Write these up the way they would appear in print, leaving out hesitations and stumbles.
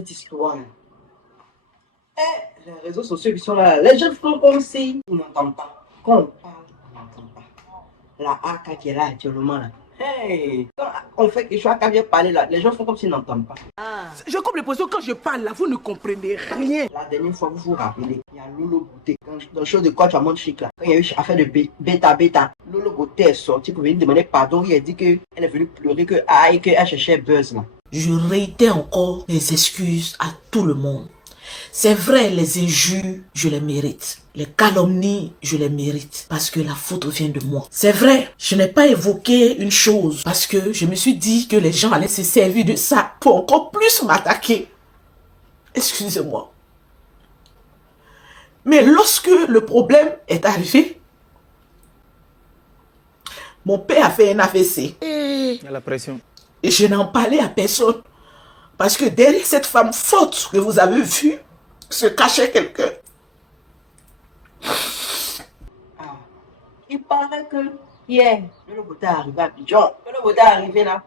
cette histoire. Les réseaux sociaux qui sont là, les gens font comme si ils n'entendent pas. Quand on parle, on n'entend pas. La AK qui est là actuellement là. Hey, quand on fait quelque chose, quand vient parler là, les gens font comme s'ils n'entendent pas. J'ai comme l'impression que quand je parle là, vous ne comprenez rien. La dernière fois, vous vous rappelez, il y a Lolo Bouté, dans le show de Coach Amon Chic là, quand il y a eu affaire de bêta, Lolo Bouté est sorti pour venir demander pardon. Il a dit qu'elle est venue pleurer, qu'elle cherchait buzz là. Je réitère encore mes excuses à tout le monde. C'est vrai, les injures, je les mérite. Les calomnies, je les mérite. Parce que la faute vient de moi. C'est vrai, je n'ai pas évoqué une chose. Parce que je me suis dit que les gens allaient se servir de ça pour encore plus m'attaquer. Excusez-moi. Mais lorsque le problème est arrivé, mon père a fait un AVC. Il y a la pression. Et je n'en parlais à personne. Parce que derrière cette femme forte que vous avez vue, se cachait quelqu'un. Il paraît que hier, Lolo Bouté est arrivé à Abidjan. Lolo Bouté est arrivé là,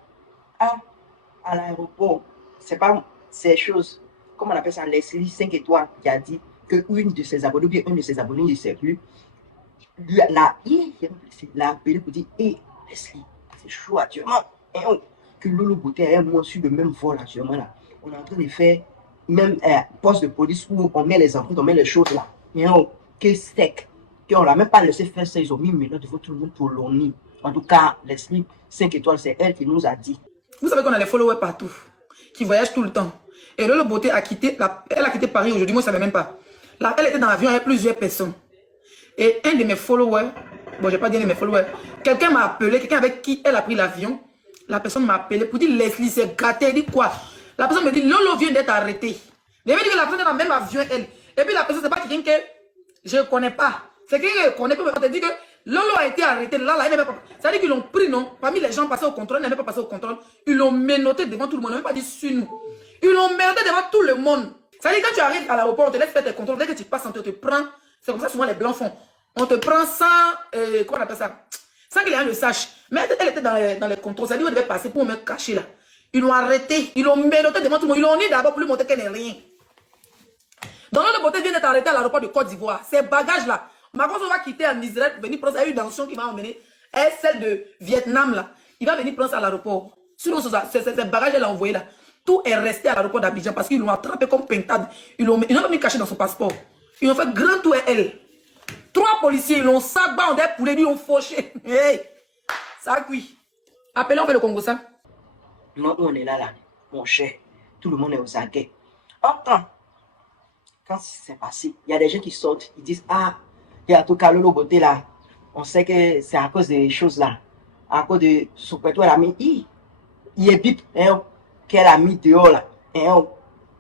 à l'aéroport. C'est pas ces choses, comment on appelle ça, Leslie 5 étoiles, qui a dit qu'une de ses abonnés, ou bien un de ses abonnés, il ne sait plus, l'a appelé pour dire, hé, Leslie, c'est chaud actuellement. Et que Lolo Bouté et moi sur le même vol actuellement là. On est en train de faire même poste de police où on met les empreintes, on met les choses là. Et que sec. Qu'on l'a même pas laissé faire ça, ils ont mis maintenant devant tout le monde pour l'ONU. En tout cas, Leslie 5 étoiles, c'est elle qui nous a dit. Vous savez qu'on a les followers partout, qui voyagent tout le temps. Et Lolo Bouté a quitté, elle a quitté Paris aujourd'hui, moi je ne savais même pas. Là, elle était dans l'avion avec plusieurs personnes. Et un de mes followers, bon, je vais pas dire de mes followers, quelqu'un m'a appelé, quelqu'un avec qui elle a pris l'avion. La personne m'a appelé pour dire Leslie s'est gâtée. Elle dit quoi? La personne me dit Lolo vient d'être arrêté. Je me dit que la personne est dans le même avion, elle. Et puis la personne, c'est pas quelqu'un que je ne connais pas. C'est quelqu'un que je connais pas. Elle dit que Lolo a été arrêté. Là, elle n'avait pas. Ça veut dire qu'ils l'ont pris, non? Parmi les gens passés au contrôle, ils n'avaient pas passé au contrôle. Ils l'ont menotté devant tout le monde. Ils n'ont même pas dit sur nous. Ils l'ont menotté devant tout le monde. Ça veut dire que quand tu arrives à l'aéroport, on te laisse faire tes contrôles. Dès que tu passes, on te prend. C'est comme ça souvent les blancs font. On te prend sans. Quoi on appelle ça? Sans que les gens le sachent. Mais elle était dans les contrôles. Ça dit qu'elle devait passer pour me cacher là. Ils l'ont arrêté. Ils l'ont menotté devant tout le monde. Ils l'ont dit d'abord pour lui montrer qu'elle n'est rien. Donc Lolo Bouté vient d'être arrêté à l'aéroport de Côte d'Ivoire. Ces bagages là. Macron va quitter en Israël pour venir prendre ça. Il y a eu une action qui m'a emmené. Elle, celle de Vietnam là. Il va venir prendre ça à l'aéroport. Sinon, ces bagages qu'elle a envoyés là. Tout est resté à l'aéroport d'Abidjan parce qu'ils l'ont attrapé comme pintade. Ils l'ont même caché dans son passeport. Ils ont fait grand tour à elle. 3 policiers, ils l'ont sac bas, on des poulets, ils l'ont fauché. Hey, ça cuit. Appelons le Congo ça. Non, on est là, mon cher. Tout le monde est aux aguets. Quand c'est passé, il y a des gens qui sortent, ils disent, il y a tout cas Lolo Bouté là. On sait que c'est à cause des choses là. À cause de Soupeto, elle a mis, il est bip, qu'elle a mis dehors là.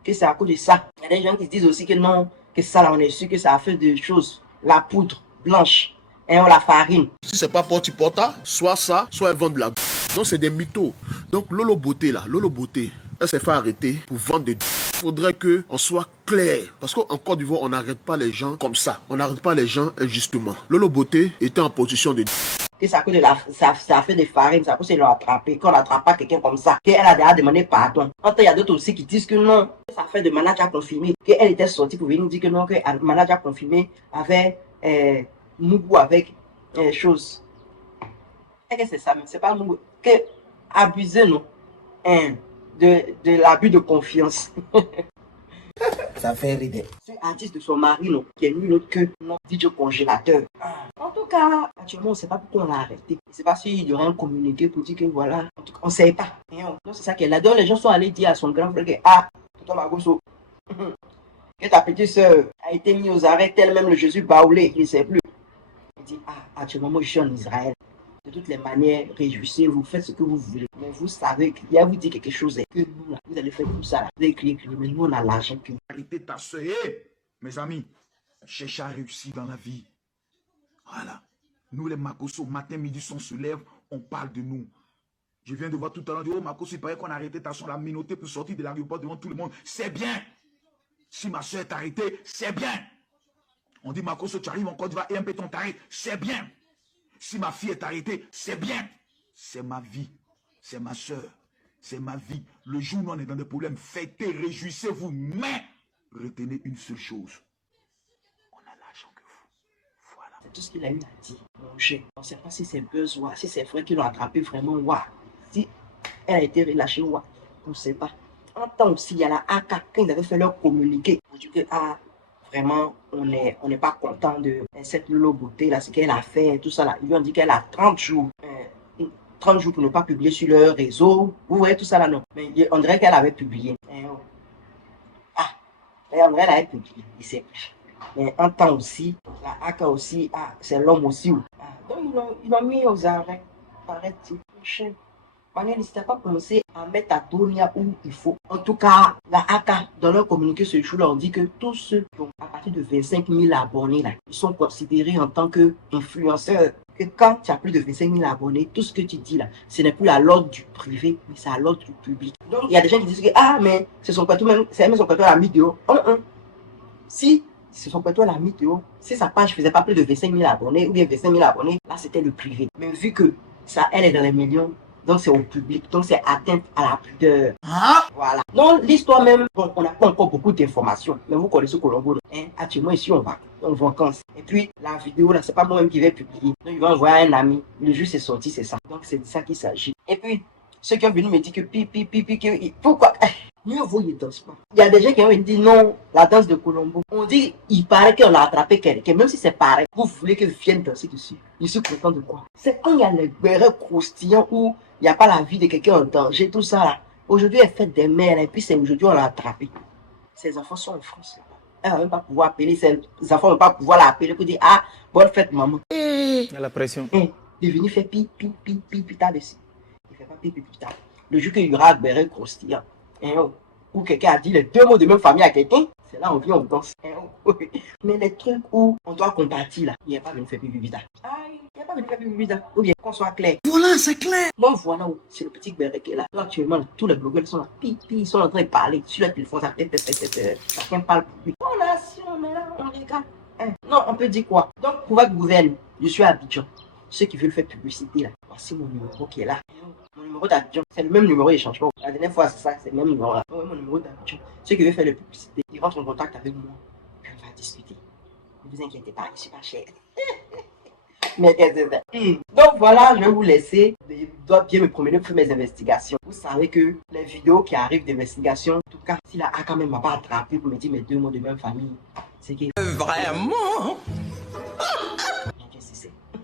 Que c'est à cause de ça. Il y a des gens qui disent aussi que non, que ça là, on est sûr que ça a fait des choses. La poudre blanche, la farine. Si c'est pas Porti Porta, soit ça, soit elle vend de la. Donc c'est des mythos. Donc Lolo Bouté là, Lolo Bouté, elle s'est fait arrêter pour vendre des. Il faudrait qu'on soit clair. Parce qu'en Côte d'Ivoire, on n'arrête pas les gens comme ça. On n'arrête pas les gens injustement. Lolo Bouté était en position de. Que ça a fait des farines, ça a qu'ils l'ont attrapé. Qu'on n'attrape pas quelqu'un comme ça. Qu'elle a déjà demandé pardon. Il y a d'autres aussi qui disent que non. Ça fait de manager confirmé. Qu'elle était sortie pour venir dire que non, que le manager confirmé avait Mougou avec chose. Et que c'est ça, mais c'est pas Mougou. Que abuser, non? De l'abus de confiance. Ça fait rire. C'est artiste de son mari, non, qui est nul autre que non, DJ congélateur. En tout cas, actuellement, on ne sait pas pourquoi on l'a arrêté. Je ne sais pas s'il y aurait un communiqué pour dire que voilà. En tout cas, on ne sait pas. Donc, c'est ça qu'elle a. Donc, les gens sont allés dire à son grand frère que Tonton Magoso, que ta petite soeur a été mise aux arrêts, tel même le Jésus baoulé, il ne sait plus. Il dit, actuellement, moi, je suis en Israël. De toutes les manières, réjouissez-vous, faites ce que vous voulez. Mais vous savez qu'il y a vous dit quelque chose et que nous, là, vous allez faire tout ça. Là. Vous allez crier, mais nous, on a l'argent que. Arrêtez ta soeur. Mes amis, cherchez à réussir dans la vie. Voilà. Nous, les Makosso, matin, midi, son se lève, on parle de nous. Je viens de voir tout à l'heure, Makosso, il paraît qu'on a arrêté ta soeur, la minoté pour sortir de l'aéroport devant tout le monde. C'est bien. Si ma soeur est arrêtée, c'est bien. On dit, Makosso, tu arrives en Côte d'Ivoire et un péton t'arrête, c'est bien. Si ma fille est arrêtée, c'est bien. C'est ma vie. C'est ma soeur. C'est ma vie. Le jour où on est dans des problèmes, fêtez, réjouissez-vous. Mais retenez une seule chose. On a l'argent que vous. Voilà. C'est tout ce qu'il a eu à dire. Mon cher, on ne sait pas si c'est Buzz, si c'est vrai qu'ils l'ont attrapé vraiment, si elle a été relâchée, on ne sait pas. En temps aussi, il y a la AK, quand ils avaient fait leur communiqué, on dit que, vraiment, on n'est pas content de cette Lolo Beauté, là, ce qu'elle a fait, tout ça, là. Ils lui ont dit qu'elle a 30 jours. 30 jours pour ne pas publier sur leur réseau. Vous voyez tout ça là, non? Mais on dirait qu'elle avait publié. On dirait qu'elle avait publié. Il sait plus. Mais en temps aussi, la AK aussi, c'est l'homme aussi. Donc ils l'ont mis aux arrêts. Paraît-il. Manuel, n'hésitez pas à commencer à mettre à Donia où il faut. En tout cas, la AK, dans leur communiqué ce jour-là, on dit que tous ceux qui ont à partir de 25 000 abonnés, là, ils sont considérés en tant qu'influenceurs. Que quand tu as plus de 25 000 abonnés, tout ce que tu dis là, ce n'est plus à l'ordre du privé, mais c'est à l'ordre du public. Donc, il y a des gens qui disent que, mais c'est son plateau même, c'est même son plateau à la vidéo. Si c'est son plateau à la vidéo, si sa page faisait pas plus de 25 000 abonnés, ou bien 25 000 abonnés, là, c'était le privé. Mais vu que ça, elle est dans les millions, donc c'est au public, donc c'est atteinte à la pudeur. Voilà. Donc l'histoire même, bon, on n'a pas encore beaucoup d'informations, mais vous connaissez Colombo, actuellement ici on va en vacances. Et puis la vidéo là, c'est pas moi-même qui vais publier. Donc il va envoyer à un ami. Le jeu c'est sorti, c'est ça. Donc c'est de ça qu'il s'agit. Et puis ceux qui ont venu me dire que pourquoi mieux vaut il danse pas. Il y a des gens qui ont dit non, la danse de Colombo. On dit, il paraît qu'on a attrapé quelqu'un, même si c'est pareil. Vous voulez que vienne danser dessus. Je suis content de quoi? C'est quand il y a les bérets croustillants où il n'y a pas la vie de quelqu'un en danger, tout ça là. Aujourd'hui, elle fait des mères et puis c'est aujourd'hui on l'a attrapé. Ces enfants sont en France. Elle ne va même pas pouvoir appeler, ces enfants ne vont pas pouvoir l'appeler pour dire, bonne fête maman. Il y a la pression. Il est venu faire pipi tard dessus. Il ne fait pas pipi tard. Le jour qu'il y aura un béret croustillant. Où quelqu'un a dit les deux mots de même famille à quelqu'un, c'est là on vient, on danse. Mais les trucs où on doit compatir là, il n'y a pas venu faire pipi tard. Il n'y a pas venu faire pipi tard. Ou bien qu'on soit clair. Voilà, c'est clair. Bon, voilà où c'est le petit béret qui est là. Là, actuellement, tous les blogueurs sont là. Ils sont en train de parler. Sur le téléphone, ça chacun parle pour lui. On est là, on regarde. Non, on peut dire quoi? Donc, pour votre gouverne, je suis à Abidjan. Ceux qui veulent faire publicité là, voici mon numéro qui est là. Mon numéro d'Abidjan, c'est le même numéro, il ne change pas. La dernière fois, c'est ça, c'est le même numéro là. Mon numéro d'Abidjan. Ceux qui veulent faire la publicité, ils rentrent en contact avec moi. On va discuter. Ne vous inquiétez pas, je ne suis pas cher. Mais donc voilà, je vais vous laisser. Je dois bien me promener pour faire mes investigations. Vous savez que les vidéos qui arrivent d'investigation, en tout cas, si la A quand même m'a pas attrapé pour me dire mes deux mots de même famille, c'est que... Vraiment?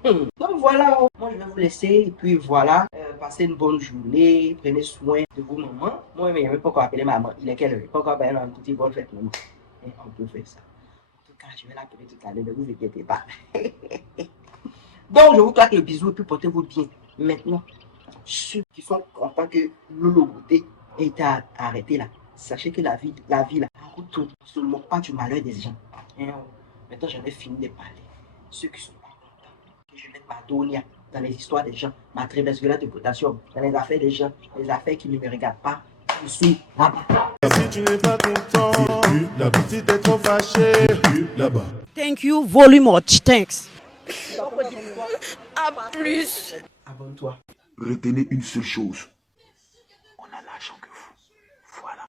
Donc voilà, moi je vais vous laisser et puis voilà, passez une bonne journée, prenez soin de vos mamans. Moi, il n'y a même pas encore appelé maman, il est quelle heure? Pas encore appelé un petit bonne fête maman. Et on peut faire ça. En tout cas, je vais l'appeler tout à l'heure, ne vous inquiétez pas. Donc je vous claque le bisou et puis portez-vous bien. Maintenant, ceux qui sont contents que Lolo Beauté ait été arrêté là, sachez que la vie là, on ne se moque pas du malheur des gens. Maintenant, j'en ai fini de parler. Ceux qui sont je vais mettre ma Donia dans les histoires des gens, ma trimestre de potassium, dans les affaires des gens, les affaires qui ne me regardent pas. Je suis là-bas. Si tu n'es pas content, si t'es trop fâché, là-bas. Thank you very much. Thanks. À plus. Abonne-toi. Retenez une seule chose.